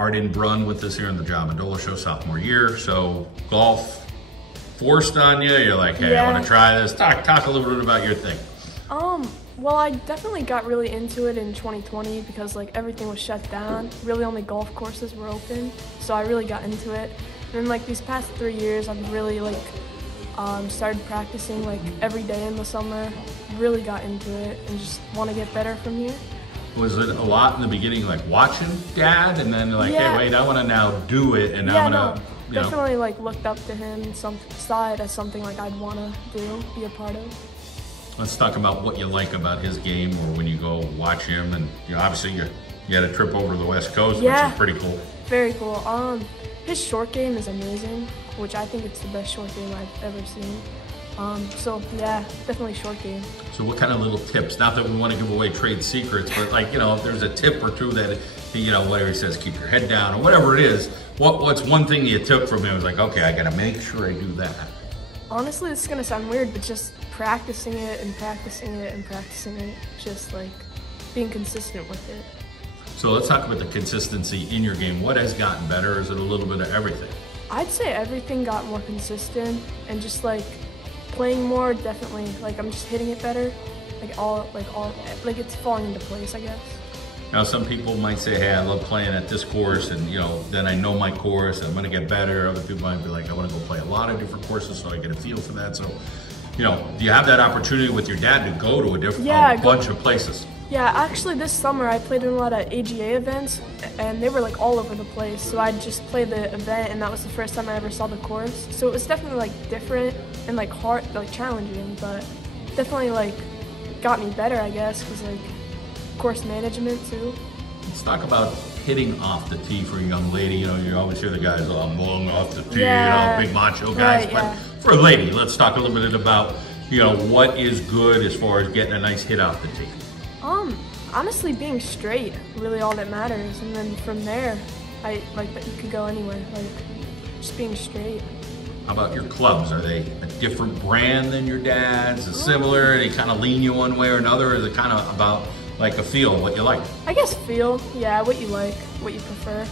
Arden Brunn with us here on the Mendola Show, sophomore year. So golf forced on you? You're like, hey, I want to try this. Talk a little bit about your thing. Well, I definitely got really into it in 2020 because like everything was shut down. Really only golf courses were open. So I really got into it. And then like these past 3 years, I've really like started practicing like every day in the summer. Really got into it and just want to get better from here. Was it a lot in the beginning, like watching Dad, and then like, hey, wait, I want to now do it, and I'm gonna, definitely like looked up to him and saw it as something like I'd want to do, be a part of. Let's talk about what you like about his game, or when you go watch him, and obviously you had a trip over to the West Coast, which is pretty cool. Very cool. His short game is amazing, which I think it's the best short game I've ever seen. So yeah, definitely short game. So what kind of little tips, not that we want to give away trade secrets, but like, if there's a tip or two that, whatever he says, keep your head down or whatever it is, what's one thing you took from him? It was like, okay, I got to make sure I do that. Honestly, this is going to sound weird, but just practicing it and practicing it and practicing it, just like being consistent with it. So let's talk about the consistency in your game. What has gotten better? Is it a little bit of everything? I'd say everything got more consistent and just like playing more, definitely. Like I'm just hitting it better. Like it's falling into place, I guess. Now some people might say, hey, I love playing at this course, and then I know my course, I'm gonna get better. Other people might be like, I wanna go play a lot of different courses so I get a feel for that. So, do you have that opportunity with your dad to go to a bunch of places? Yeah, actually this summer I played in a lot of AGA events, and they were like all over the place. So I just played the event, and that was the first time I ever saw the course. So it was definitely like different and like hard, like challenging, but definitely like got me better, I guess, because like course management too. Let's talk about hitting off the tee for a young lady. You always hear the guys, oh, I'm long off the tee, big macho guys. Right, but for a lady, let's talk a little bit about, what is good as far as getting a nice hit off the tee. Honestly, being straight, really all that matters. And then from there, I like that you could go anywhere, like just being straight. How about your clubs? Are they a different brand than your dad's? Is it similar? They kind of lean you one way or another? Or is it kind of about like a feel, what you like? I guess feel, yeah, what you like, what you prefer.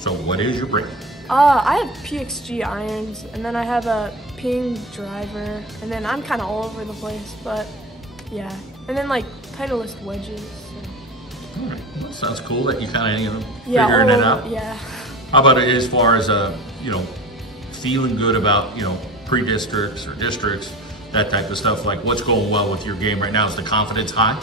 So what is your brand? I have PXG irons, and then I have a Ping driver, and then I'm kind of all over the place, but yeah. And then like Titleist wedges. So. All right, well, sounds cool that you kind of figuring it out. Yeah. How about it as far as feeling good about pre-districts or districts, that type of stuff? Like what's going well with your game right now? Is the confidence high?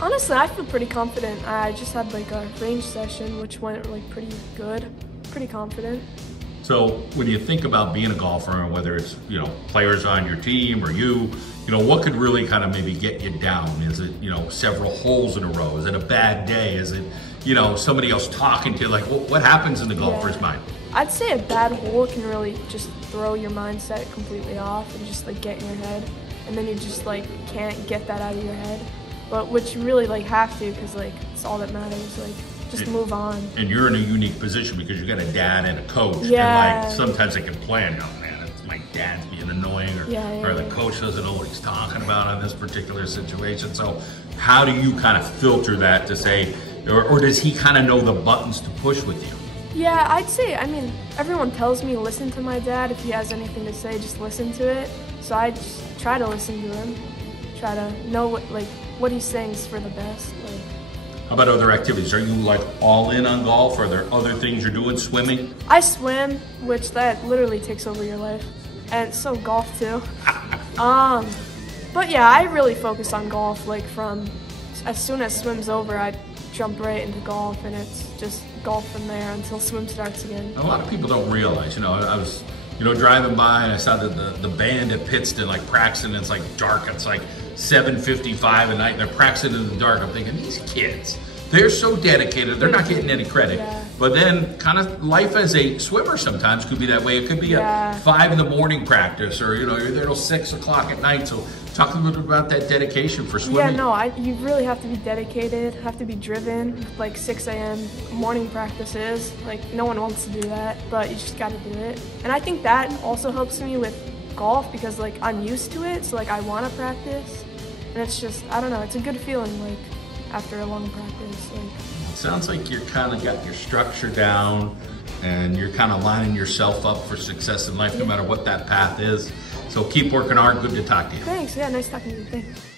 Honestly, I feel pretty confident. I just had like a range session, which went like pretty good. Pretty confident. So when you think about being a golfer, whether it's players on your team or you, what could really kind of maybe get you down? Is it several holes in a row? Is it a bad day? Is it somebody else talking to you? Like what happens in the golfer's mind? I'd say a bad hole can really just throw your mindset completely off and just like get in your head, and then you just like can't get that out of your head. But which you really like have to, because like it's all that matters. Like just move on. And you're in a unique position because you got a dad and a coach. Yeah. And like sometimes they can plan, oh man, it's my dad's being annoying, or the coach doesn't know what he's talking about on this particular situation. So how do you kind of filter that to say, or does he kind of know the buttons to push with you? Yeah, I'd say, everyone tells me listen to my dad. If he has anything to say, just listen to it. So I just try to listen to him. Try to know what he's saying is for the best. How about other activities? Are you like all in on golf? Are there other things you're doing? Swimming? I swim, which that literally takes over your life. And so golf too. But yeah, I really focus on golf. Like from as soon as swim's over, I jump right into golf, and it's just golf from there until swim starts again. A lot of people don't realize, I was driving by and I saw that the band at Pittston like practicing. It's like dark. It's like 7:55 at night. And they're practicing in the dark. I'm thinking, these kids, they're so dedicated. They're not getting any credit. Yeah. But then kind of life as a swimmer sometimes could be that way. It could be a 5 in the morning practice, or you're there till 6 o'clock at night. So talk a little bit about that dedication for swimming. Yeah, no, you really have to be dedicated, have to be driven. Like 6 a.m. morning practices, like no one wants to do that, but you just got to do it. And I think that also helps me with golf because like I'm used to it, so like I want to practice, and it's just, I don't know, it's a good feeling like after a long practice. Like it sounds like you're kind of got your structure down and you're kind of lining yourself up for success in life, no matter what that path is. So keep working hard. Good to talk to you. Thanks. Yeah, nice talking to you. Thanks.